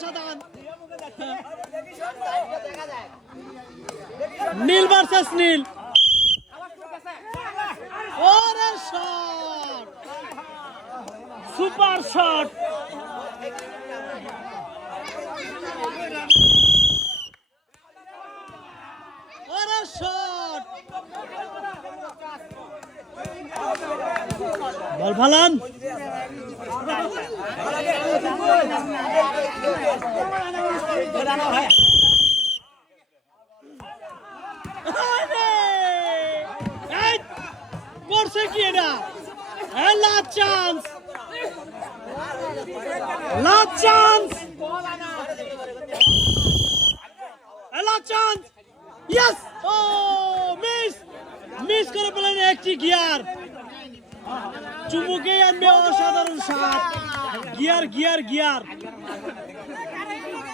সাদান নীল versus Neel ওরে shot super shot ওরে shot ball ফালান করছে কি এটা last chance last chance last chance yes ও মিস মিস করে পেলেন একটি গিয়ার চুমুকে আনবে অসাধারণ শট গিয়ার গিয়ার গিয়ার